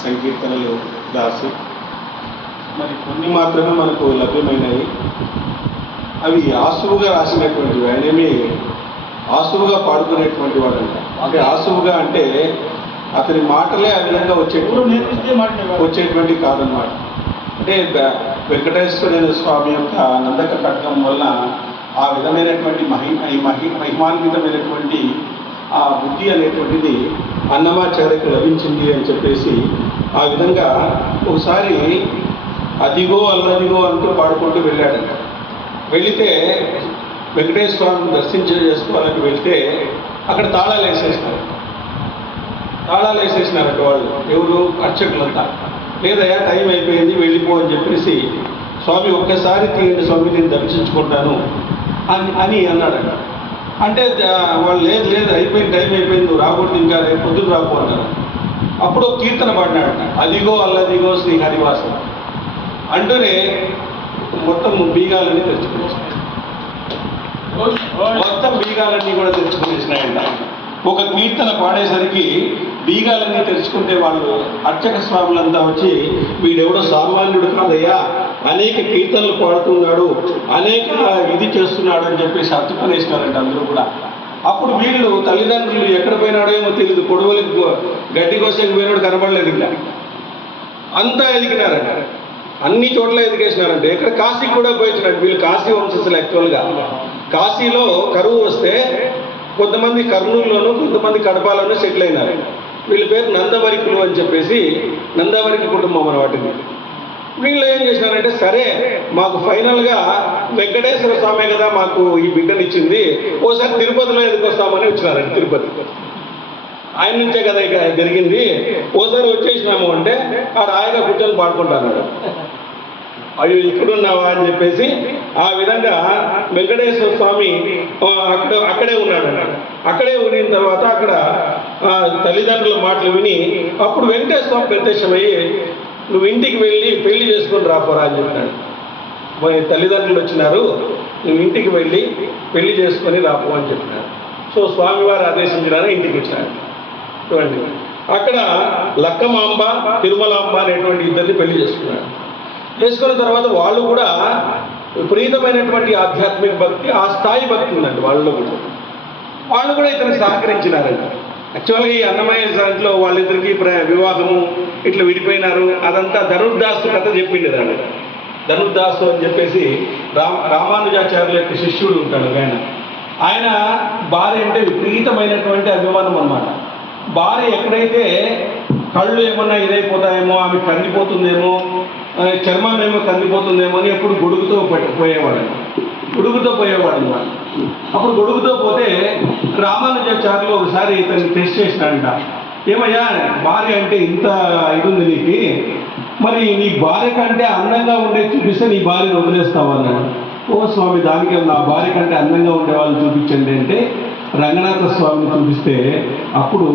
సంకీర్తనలు రాసి మరి కొన్ని మాత్రమే మనకు లభ్యమైనవి. అవి ఆసువుగా రాసినటువంటివి. ఆయనేమి ఆసువుగా పాడుకునేటువంటి వాడంట. అంటే ఆసువుగా అంటే అతని మాటలే ఆ విధంగా వచ్చేటువంటి కాదన్నమాట. అంటే వెంకటేశ్వర స్వామి యొక్క నందక కట్టడం వలన ఆ విధమైనటువంటి మహిమాన్వితమైనటువంటి ఆ బుద్ధి అనేటువంటిది అన్నమాచార్యకు లభించింది అని చెప్పేసి ఆ విధంగా ఒకసారి అదిగో అల్లదిగో అంటూ పాడుకుంటూ వెళ్ళాడు. వెళితే వెంకటేశ్వర స్వామిని చేసుకోవాలని వెళ్తే అక్కడ తాళాలు వేసేసినారట వాళ్ళు. ఎవరు? అర్చకులంతా. లేదయ్యా టైం అయిపోయింది వెళ్ళిపో అని చెప్పేసి స్వామి ఒక్కసారి తీయండి స్వామి నేను దర్శించుకుంటాను అని అన్నాడట. అంటే వాళ్ళు లేదు లేదు అయిపోయింది టైం అయిపోయింది నువ్వు రాకూడదు ఇంకా రేపు పొద్దుకు రాకు అన్నారు. అప్పుడు కీర్తన పాడినాడట. అదిగో అల్లదిగో శ్రీ హరివాసం అంటూనే మొత్తం బీగాలన్నీ తెచ్చుకునేసినాయి. మొత్తం బీగాలన్నీ కూడా తెచ్చుకునేసినాయంట. ఒక కీర్తన పాడేసరికి బీగాలన్నీ తెరుచుకుంటే వాళ్ళు అర్చక స్వాములంతా వచ్చి వీడెవడో సామాన్యుడు కాదయ్యా, అనేక కీర్తనలు పాడుతున్నాడు, అనేక ఇది చేస్తున్నాడు అని చెప్పేసి హత్తుకునేసినారంట అందరూ కూడా. అప్పుడు వీళ్ళు తల్లిదండ్రులు ఎక్కడ పోయినాడో ఏమో తెలియదు, కొడవలికి గడ్డి కోసేకి పోయినాడు కనబడలేదు. ఇంకా అంతా ఎదిగినారంట, అన్ని చోట్ల ఎదిగేసినారంటే. ఇక్కడ కాశీకి కూడా పోయించినట్టు. వీళ్ళు కాశీ వంశస్థులు. యాక్చువల్గా కాశీలో కరువు వస్తే కొంతమంది కర్నూలులోనూ కొంతమంది కడపలోనూ సెటిల్ అయినారు. వీళ్ళ పేరు నందవరికులు అని చెప్పేసి నందవరికి కుటుంబం అన్నవాటిని. వీళ్ళు ఏం చేసినారంటే సరే మాకు ఫైనల్గా వెంకటేశ్వర స్వామి కదా మాకు ఈ బిడ్డనిచ్చింది, ఓసారి తిరుపతిలో ఎదుకొస్తామని వచ్చినారండి. తిరుపతి ఆయన నుంచే కదా ఇక జరిగింది, ఓసారి వచ్చేసినాము అంటే ఆ రాయగా కూర్చొని పాడుకుంటున్నాడు. అయ్యో ఇక్కడున్నావా అని చెప్పేసి ఆ విధంగా వెంకటేశ్వర స్వామి అక్కడే ఉన్నాడు. అక్కడే ఉండిన తర్వాత అక్కడ తల్లిదండ్రుల మాటలు విని అప్పుడు వెంకటేశ్వర స్వామి ప్రత్యక్షమయ్యి నువ్వు ఇంటికి వెళ్ళి పెళ్లి చేసుకొని రాపోరా అని చెప్పాడు. తల్లిదండ్రులు వచ్చినారు, నువ్వు ఇంటికి వెళ్ళి పెళ్లి చేసుకొని రాపో అని చెప్పినాడు. సో స్వామివారు ఆదేశించినారు, ఇంటికి వచ్చాడు. చూడండి, అక్కడ లక్కమాంబ తిరుమలాంబ అనేటువంటి ఇద్దరిని పెళ్లి చేసుకున్నాడు. చేసుకున్న తర్వాత వాళ్ళు కూడా విపరీతమైనటువంటి ఆధ్యాత్మిక భక్తి, ఆ స్థాయి భక్తి ఉందండి వాళ్ళు కూడా ఇతనికి సహకరించినారండి. యాక్చువల్గా ఈ అన్నమయ్య దాంట్లో వాళ్ళిద్దరికీ వివాహము ఇట్లా విడిపోయినారు. అదంతా ధనుర్దాసు కథ చెప్పిండేదాన్ని. ధనుర్దాసు అని చెప్పేసి రామానుజాచార్యుల యొక్క శిష్యుడు ఉంటాడు. ఆయన భార్య అంటే విపరీతమైనటువంటి అభిమానం అన్నమాట. భార్య ఎక్కడైతే కళ్ళు ఏమన్నా ఇదైపోతాయేమో, ఆమె కందిపోతుందేమో, చర్మం ఏమో కందిపోతుందేమో అని ఎప్పుడు గొడుగుతో పోయేవాడు అన్నమాట. అప్పుడు గొడుగుతో పోతే రామానుజాచార్యులు ఒకసారి ఇతన్ని టెస్ట్ చేసినాడంట. ఏమయ్యా, భార్య అంటే ఇంత ఇది ఉంది నీకు, మరి నీ భార్య కంటే అందంగా ఉండే చూపిస్తే నీ భార్యను వదిలేస్తావు అన్నాడు. ఓ స్వామి, దానికి నా భార్య కంటే అందంగా ఉండే వాళ్ళు చూపించండి అంటే రంగనాథ స్వామిని చూపిస్తే అప్పుడు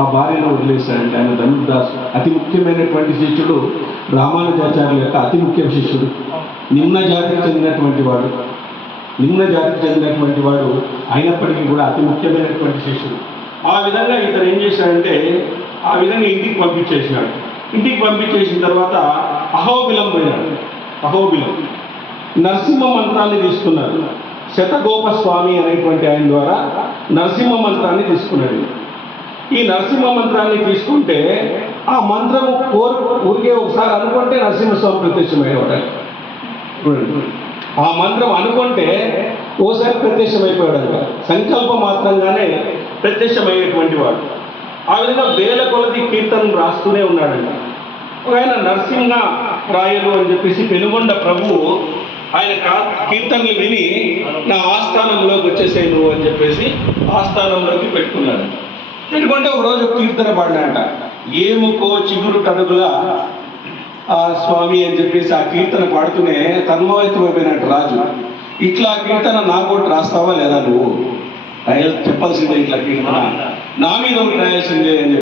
ఆ భార్యను వదిలేశాడండి. ఆయన ధనుర్దాసు అతి ముఖ్యమైనటువంటి శిష్యుడు, రామానుజాచార్యుల యొక్క అతి ముఖ్య శిష్యుడు, నిమ్న జాతికి చెందినటువంటి వాడు అయినప్పటికీ కూడా అతి ముఖ్యమైనటువంటి శిష్యుడు. ఆ విధంగా ఇతను ఏం చేశాడంటే ఆ విధంగా ఇంటికి పంపించేసినాడు. ఇంటికి పంపించేసిన తర్వాత అహోబిలం పోయినాడు. అహోబిలం నరసింహ మంత్రాన్ని తీసుకున్నాడు. శతగోపస్వామి అనేటువంటి ఆయన ద్వారా నరసింహ మంత్రాన్ని తీసుకున్నాడు. ఈ నరసింహ మంత్రాన్ని తీసుకుంటే ఆ మంత్రము ఊరికే ఒకసారి అనుకుంటే నరసింహస్వామి ప్రత్యక్షమయ్యేవాడు. ఆ మంత్రం అనుకుంటే ఓసారి ప్రత్యక్షమైపోయాడు. సంకల్ప మాత్రంగానే ప్రత్యక్షమయ్యేటువంటి వాడు. ఆ విధంగా వేల కొలది కీర్తనలు రాస్తూనే ఉన్నాడంట. ఆయన నరసింహ రాయలు అని చెప్పేసి పెనుగొండ ప్రభువు ఆయన కీర్తనలు విని నా ఆస్థానంలోకి వచ్చేసాయి నువ్వు అని చెప్పేసి ఆస్థానంలోకి పెట్టుకున్నాడు. పెట్టుకుంటే ఒకరోజు కీర్తన పాడినాడంట. ఏముకో చిగురు కడుగుల ఆ స్వామి అని చెప్పేసి ఆ కీర్తన పాడుతూనే తన్మయత్వమైపోయినట్టు రాజు. ఇట్లా కీర్తన నాకు రాస్తావా లేదా, నువ్వు చెప్పాల్సిందే, ఇట్లా కీర్తన నా మీద ఒకటి రాయాల్సిందే అని